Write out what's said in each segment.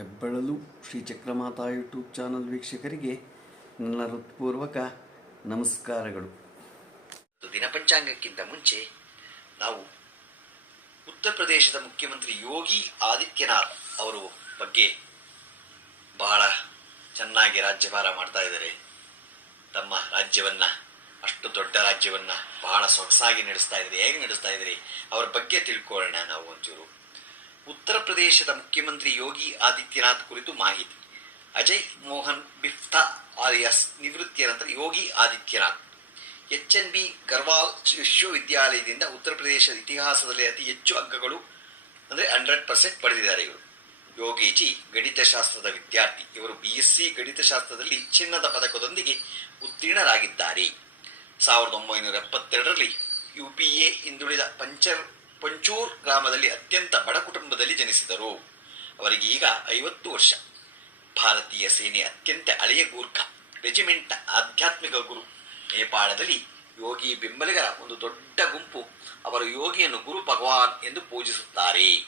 ಹೆಬ್ಬಳಲು Shri Chakramata YouTube channel ವೀಕ್ಷಕರಿಗೆ ನನ್ನ ಹೃತ್ಪೂರ್ವಕ ನಮಸ್ಕಾರಗಳು. ದಿನಪಂಚಾಂಗಕ್ಕಿಂತ ಮುಂಚೆ ನಾವು ಉತ್ತರ ಪ್ರದೇಶದ ಮುಖ್ಯಮಂತ್ರಿ ಯೋಗಿ ಆದಿತ್ಯನಾಥ್ ಅವರು ಬಗ್ಗೆ ಬಹಳ ಚೆನ್ನಾಗಿ ರಾಜ್ಯಭಾರ ಮಾಡ್ತಾ ಇದ್ದಾರೆ. ತಮ್ಮ ರಾಜ್ಯವನ್ನ, ಅಷ್ಟು ದೊಡ್ಡ ರಾಜ್ಯವನ್ನ ಬಹಳ ಸೊಗಸಾಗಿ ನಡೆಸ್ತಾ ಇದ್ದಾರೆ. ಹೇಗೆ ನಡೆಸ್ತಾ ಇದ್ದಾರೆ? ಅವರ ಬಗ್ಗೆ ತಿಳ್ಕೊಳ್ಳೋಣ ನಾವು ಒಂಚೂರು. ಉತ್ತರ ಪ್ರದೇಶದ ಮುಖ್ಯಮಂತ್ರಿ ಯೋಗಿ ಆದಿತ್ಯನಾಥ್ ಕುರಿತು ಮಾಹಿತಿ. ಅಜಯ್ ಮೋಹನ್ ಬಿಫ್ತಾ ಆಲಿಯಾಸ್ ನಿವೃತ್ತಿಯ ನಂತರ Yogi Adityanath. H N B Garhwal ವಿಶ್ವವಿದ್ಯಾಲಯದಿಂದ ಉತ್ತರ ಪ್ರದೇಶದ ಇತಿಹಾಸದಲ್ಲಿ ಅತಿ ಹೆಚ್ಚು ಅಂಕಗಳು ಅಂದರೆ ಹಂಡ್ರೆಡ್ ಪರ್ಸೆಂಟ್ ಪಡೆದಿದ್ದಾರೆ ಇವರು. ಯೋಗೀಜಿ ಗಣಿತಶಾಸ್ತ್ರದ ವಿದ್ಯಾರ್ಥಿ. ಇವರು ಬಿ ಎಸ್ ಸಿ ಗಣಿತಶಾಸ್ತ್ರದಲ್ಲಿ ಚಿನ್ನದ ಪದಕದೊಂದಿಗೆ ಉತ್ತೀರ್ಣರಾಗಿದ್ದಾರೆ. ಸಾವಿರದ ಒಂಬೈನೂರ ಎಪ್ಪತ್ತೆರಡರಲ್ಲಿ ಯು ಪಿ ಎ ಹಿಂದುಳಿದ ಪಂಚರ್ ಪಂಚೂರ್ ಗ್ರಾಮದಲ್ಲಿ ಅತ್ಯಂತ ಬಡ ಕುಟುಂಬದಲ್ಲಿ ಜನಿಸಿದರು. ಅವರಿಗೆ ಈಗ ಐವತ್ತು ವರ್ಷ. ಭಾರತೀಯ ಸೇನೆ ಅತ್ಯಂತ ಹಳೆಯ ಗೂರ್ಖ, ರೆಜಿಮೆಂಟ್ ಆಧ್ಯಾತ್ಮಿಕ ಗುರು. ನೇಪಾಳದಲ್ಲಿ ಯೋಗಿ ಬೆಂಬಲಿಗರ ಒಂದು ದೊಡ್ಡ ಗುಂಪು ಅವರು ಯೋಗಿಯನ್ನು ಗುರು ಭಗವಾನ್ ಎಂದು ಪೂಜಿಸುತ್ತಾರೆ.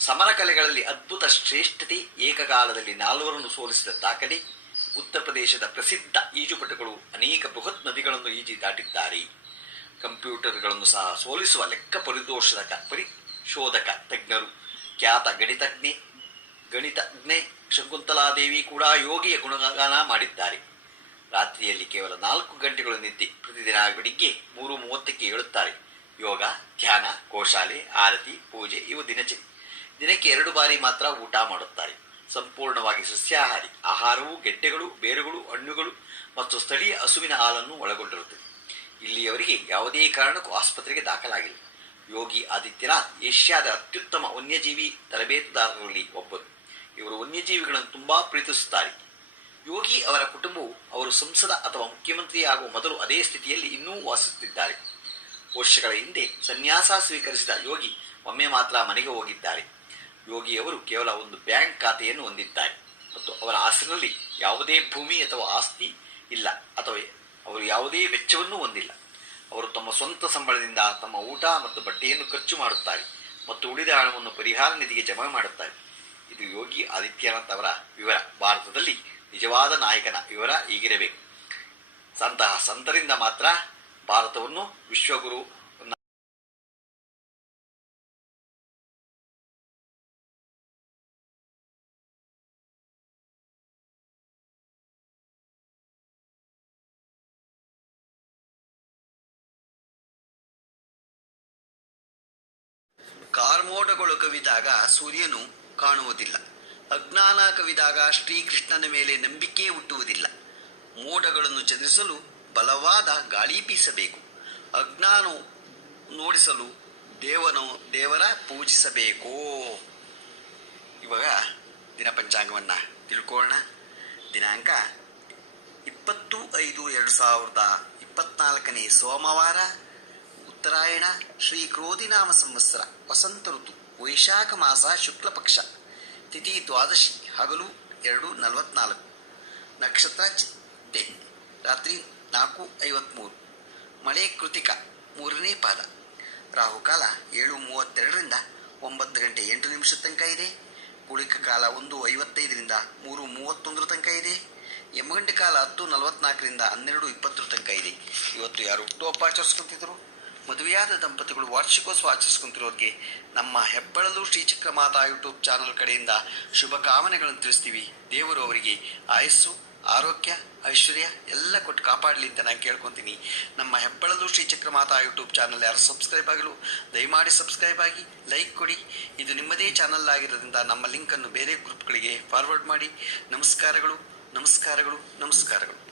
ಸಮರ ಕಲೆಗಳಲ್ಲಿ ಅದ್ಭುತ ಶ್ರೇಷ್ಠತೆ, ಏಕಕಾಲದಲ್ಲಿ ನಾಲ್ವರನ್ನು ಸೋಲಿಸಿದ ದಾಖಲೆ, ಉತ್ತರ ಪ್ರದೇಶದ ಪ್ರಸಿದ್ಧ ಈಜುಪಟುಗಳು ಅನೇಕ ಬೃಹತ್ ನದಿಗಳನ್ನು ಈಜಿ ದಾಟಿದ್ದಾರೆ. ಕಂಪ್ಯೂಟರ್ಗಳನ್ನು ಸಹ ಸೋಲಿಸುವ ಲೆಕ್ಕ ಪರಿತೋಷಕ ಪರಿಶೋಧಕ ತಜ್ಞರು. ಖ್ಯಾತ ಗಣಿತಜ್ಞೆ ಗಣಿತಜ್ಞೆ ಶಂಕುಂತಲಾದೇವಿ ಕೂಡ ಯೋಗಿಯ ಗುಣಗಾನ ಮಾಡಿದ್ದಾರೆ. ರಾತ್ರಿಯಲ್ಲಿ ಕೇವಲ ನಾಲ್ಕು ಗಂಟೆಗಳು ನಿದ್ದೆ. ಪ್ರತಿದಿನ ಬೆಳಿಗ್ಗೆ ಮೂರು ಮೂವತ್ತಕ್ಕೆ ಏಳುತ್ತಾರೆ. ಯೋಗ, ಧ್ಯಾನ ಕೋಶಾಲೆ ಆರತಿ, ಪೂಜೆ ಇವು ದಿನಚರಿ. ದಿನಕ್ಕೆ ಎರಡು ಬಾರಿ ಮಾತ್ರ ಊಟ ಮಾಡುತ್ತಾರೆ. ಸಂಪೂರ್ಣವಾಗಿ ಸಸ್ಯಾಹಾರಿ. ಆಹಾರವು, ಗೆಡ್ಡೆಗಳು, ಬೇರುಗಳು, ಹಣ್ಣುಗಳು ಮತ್ತು ಸ್ಥಳೀಯ ಹಸುವಿನ ಹಾಲನ್ನು ಒಳಗೊಂಡಿರುತ್ತದೆ. ಇಲ್ಲಿಯವರಿಗೆ ಯಾವುದೇ ಕಾರಣಕ್ಕೂ ಆಸ್ಪತ್ರೆಗೆ ದಾಖಲಾಗಿಲ್ಲ. ಯೋಗಿ ಆದಿತ್ಯನಾಥ್, ಏಷ್ಯಾದ ಅತ್ಯುತ್ತಮ ವನ್ಯಜೀವಿ ತರಬೇತುದಾರರಲ್ಲಿ ಒಬ್ಬರು. ಇವರು ವನ್ಯಜೀವಿಗಳನ್ನು ತುಂಬಾ ಪ್ರೀತಿಸುತ್ತಾರೆ. ಯೋಗಿ ಅವರ ಕುಟುಂಬವು ಅವರು ಸಂಸದ ಅಥವಾ ಮುಖ್ಯಮಂತ್ರಿ ಆಗುವ ಮೊದಲು ಅದೇ ಸ್ಥಿತಿಯಲ್ಲಿ ಇನ್ನೂ ವಾಸಿಸುತ್ತಿದ್ದಾರೆ. ವರ್ಷಗಳ ಹಿಂದೆ ಸನ್ಯಾಸ ಸ್ವೀಕರಿಸಿದ ಯೋಗಿ ಒಮ್ಮೆ ಮಾತ್ರ ಮನೆಗೆ ಹೋಗಿದ್ದಾರೆ. ಯೋಗಿಯವರು ಕೇವಲ ಒಂದು ಬ್ಯಾಂಕ್ ಖಾತೆಯನ್ನು ಹೊಂದಿದ್ದಾರೆ. ಮತ್ತು ಅವರ ಹೆಸರಿನಲ್ಲಿ ಯಾವುದೇ ಭೂಮಿ ಅಥವಾ ಆಸ್ತಿ ಇಲ್ಲ, ಅಥವಾ ಅವರು ಯಾವುದೇ ವೆಚ್ಚವನ್ನು ಹೊಂದಿಲ್ಲ. ಅವರು ತಮ್ಮ ಸ್ವಂತ ಸಂಬಳದಿಂದ ತಮ್ಮ ಊಟ ಮತ್ತು ಬಟ್ಟೆಯನ್ನು ಖರ್ಚು ಮಾಡುತ್ತಾರೆ ಮತ್ತು ಉಳಿದ ಹಣವನ್ನು ಪರಿಹಾರ ನಿಧಿಗೆ ಜಮಾ ಮಾಡುತ್ತಾರೆ. ಇದು ಯೋಗಿ ಆದಿತ್ಯನಾಥ್ ಅವರ ವಿವರ. ಭಾರತದಲ್ಲಿ ನಿಜವಾದ ನಾಯಕನ ವಿವರ ಈಗಿರಬೇಕು. ಸಂತಹ ಸಂತರಿಂದ ಮಾತ್ರ ಭಾರತವನ್ನು ವಿಶ್ವಗುರು ಕಾರ್ಮೋಡಗಳು ಕವಿದಾಗ ಸೂರ್ಯನು ಕಾಣುವುದಿಲ್ಲ. ಅಜ್ಞಾನ ಕವಿದಾಗ ಶ್ರೀಕೃಷ್ಣನ ಮೇಲೆ ನಂಬಿಕೆ ಹುಟ್ಟುವುದಿಲ್ಲ. ಮೋಡಗಳನ್ನು ಚದುರಿಸಲು ಬಲವಾದ ಗಾಳಿ ಬೀಸಬೇಕು. ಅಜ್ಞಾನ ನೋಡಿಸಲು ದೇವನು, ದೇವರ ಪೂಜಿಸಬೇಕು. ಇವಾಗ ದಿನ ಪಂಚಾಂಗವನ್ನು ತಿಳ್ಕೊಳ್ಳೋಣ. ದಿನಾಂಕ ಇಪ್ಪತ್ತು ಐದು ಎರಡು ಸಾವಿರದ ಇಪ್ಪತ್ನಾಲ್ಕನೇ ಸೋಮವಾರ. ಉತ್ತರಾಯಣ, ಶ್ರೀ ಕ್ರೋಧಿನಾಮ ಸಂವತ್ಸರ, ವಸಂತ ಋತು, ವೈಶಾಖ ಮಾಸ, ಶುಕ್ಲ ಪಕ್ಷ, ತಿಥಿ ದ್ವಾದಶಿ, ಹಗಲು ಎರಡು ನಲವತ್ನಾಲ್ಕು, ನಕ್ಷತ್ರ ಚಿತ್ತೆ ರಾತ್ರಿ ನಾಲ್ಕು ಐವತ್ಮೂರು, ಮಳೆ ಕೃತಿಕ ಮೂರನೇ ಪಾದ ರಾಹುಕಾಲ ಏಳು ಮೂವತ್ತೆರಡರಿಂದ ಒಂಬತ್ತು ಗಂಟೆ ಎಂಟು ನಿಮಿಷದ ತನಕ ಇದೆ ಕುಳಿಕ ಕಾಲ ಒಂದು ಐವತ್ತೈದರಿಂದ ಮೂರು ಮೂವತ್ತೊಂದರ ತನಕ ಇದೆ ಯಮಗಂಟೆ ಕಾಲ ಹತ್ತು ನಲವತ್ನಾಲ್ಕರಿಂದ ಹನ್ನೆರಡು ಇಪ್ಪತ್ತರ ತನಕ ಇದೆ. ಇವತ್ತು ಯಾರು ಹುಟ್ಟುಹಬ್ಬ ಆಚರಿಸ್ಕೊಂತಿದ್ರು ಮದುವೆಯಾದ ದಂಪತಿಗಳು ವಾರ್ಷಿಕೋತ್ಸವ ಆಚರಿಸ್ಕೊಂತಿರೋರಿಗೆ ನಮ್ಮ ಹೆಬ್ಬಳಲು ಶ್ರೀಚಕ್ರ ಮಾತಾ ಯೂಟ್ಯೂಬ್ ಚಾನಲ್ ಕಡೆಯಿಂದ ಶುಭ ಕಾಮನೆಗಳನ್ನು ತಿಳಿಸ್ತೀವಿ. ದೇವರು ಅವರಿಗೆ ಆಯಸ್ಸು, ಆರೋಗ್ಯ, ಐಶ್ವರ್ಯ ಎಲ್ಲ ಕೊಟ್ಟು ಕಾಪಾಡಲಿ ಅಂತ ನಾನು ಕೇಳ್ಕೊತೀನಿ. ನಮ್ಮ ಹೆಬ್ಬಳಲು ಶ್ರೀಚಕ್ರ ಮಾತಾ ಯೂಟ್ಯೂಬ್ ಚಾನಲ್ ಯಾರು ಸಬ್ಸ್ಕ್ರೈಬ್ ಆಗಲು ದಯಮಾಡಿ ಸಬ್ಸ್ಕ್ರೈಬ್ ಆಗಿ, ಲೈಕ್ ಕೊಡಿ. ಇದು ನಿಮ್ಮದೇ ಚಾನಲ್ ಆಗಿರೋದ್ರಿಂದ ನಮ್ಮ ಲಿಂಕನ್ನು ಬೇರೆ ಗ್ರೂಪ್ಗಳಿಗೆ ಫಾರ್ವರ್ಡ್ ಮಾಡಿ. ನಮಸ್ಕಾರಗಳು ನಮಸ್ಕಾರಗಳು ನಮಸ್ಕಾರಗಳು.